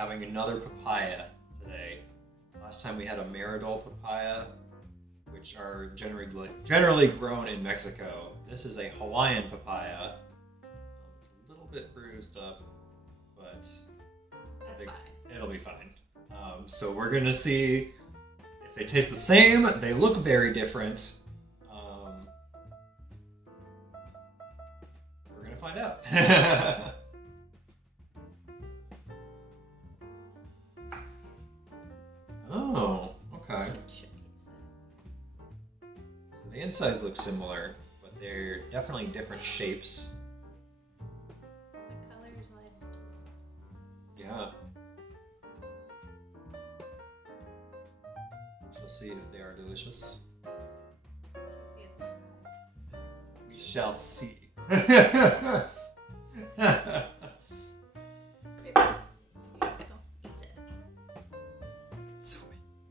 having another papaya today. Last time we had a Maradol Papaya, which are generally grown in Mexico. This is a Hawaiian Papaya. A little bit bruised up, but That's fine. it'll be fine. So we're gonna see if they taste the same. They look very different. We're gonna find out. Oh, okay. So the insides look similar, but they're definitely different shapes. The colors light up. Yeah. We'll see if they are delicious. We shall see.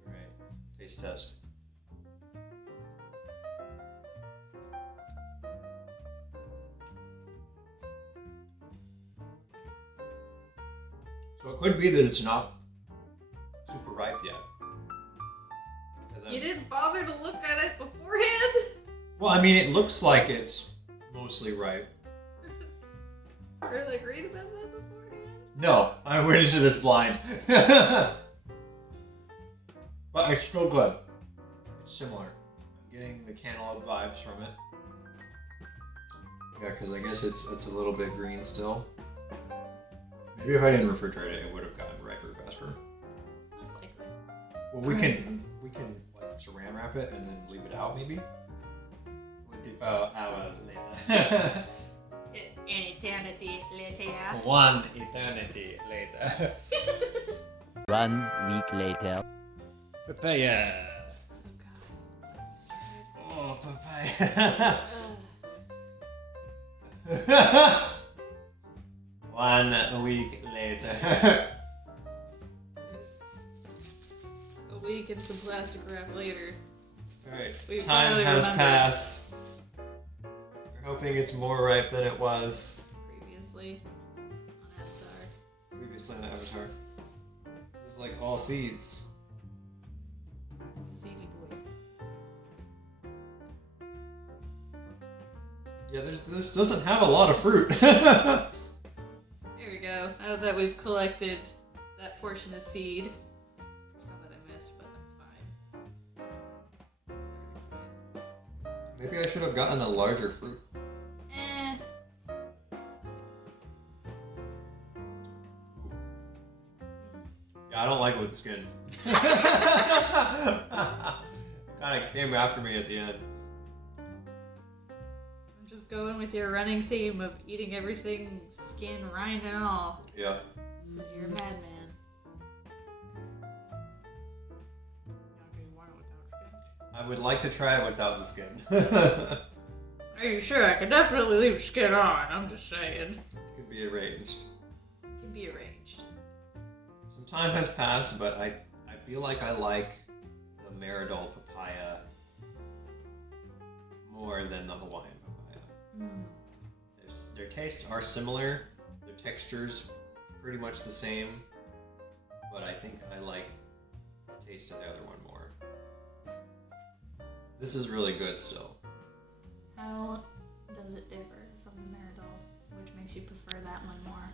Alright, taste test. So it could be that it's not super ripe yet. You didn't bother to look at it beforehand? Well, I mean, it looks like it's mostly ripe. Really read about that beforehand? No, I went into this blind. But it's still good. It's similar. I'm getting the cantaloupe vibes from it. Yeah, because I guess it's a little bit green still. Maybe if I didn't refrigerate it, it would have gotten riper faster. Most likely. Well, we can like saran wrap it and then leave it out maybe. 24 hours later. An eternity later. 1 eternity later. 1 week later. Papaya. Oh god. Oh, papaya. 1 week later. A week and some plastic wrap later. Alright, We time finally has remembered. passed. We're hoping it's more ripe than it was Previously on Avatar. previously in Avatar. This is like all seeds. It's a seedy boy. Yeah, this doesn't have a lot of fruit. There we go. Now that we've collected that portion of seed. There's some that I missed, but that's fine. Maybe I should have gotten a larger fruit. Eh. Yeah, I don't like it with the skin. Kind of came after me at the end. I'm just going with your running theme of eating everything, skin, rind, and all. Yeah. Because you're a madman. Okay, you want it without skin? I would like to try it without the skin. Are you sure? I could definitely leave skin on. I'm just saying. It could be arranged. It can be arranged. Some time has passed, but I feel like I like the Maradol Papaya more than the Hawaiian Papaya. Their tastes are similar. Their texture's pretty much the same. But I think I like the taste of the other one more. This is really good still. How does it differ from the Maradol? Which makes you prefer that one more?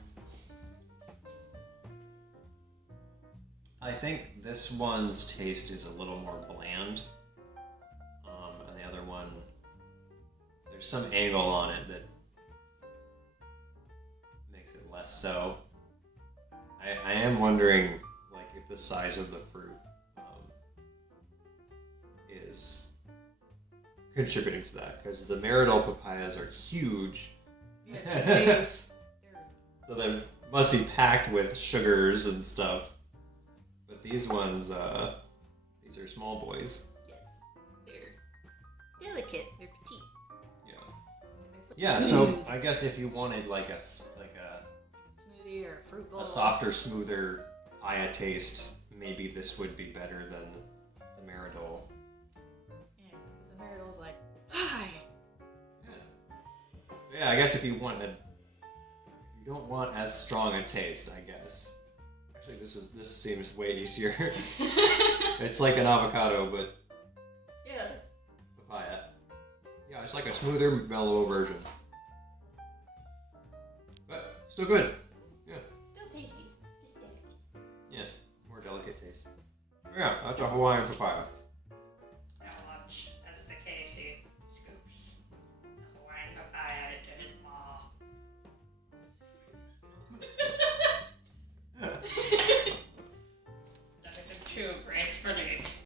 I think this one's taste is a little more bland. And the other one, there's some angle on it that makes it less so. I am wondering, like, if the size of the fruit is contributing to that, because the Maradol papayas are huge. Yeah, So they must be packed with sugars and stuff. But these ones, these are small boys. yes, they're delicate. They're petite. Yeah. Yeah. So I guess if you wanted like a Smoothie or fruit bowl. a softer, smoother papaya taste, maybe this would be better than the Maradol. Yeah, because the Maradol's like, hi. Yeah. Yeah. I guess if you don't want as strong a taste, I guess. Actually, this seems way easier. It's like an avocado, but Yeah. papaya. Yeah, it's like a smoother, mellow version. But still good. Yeah. Still tasty. Just delicate. Yeah. More delicate taste. Yeah, that's a Hawaiian papaya.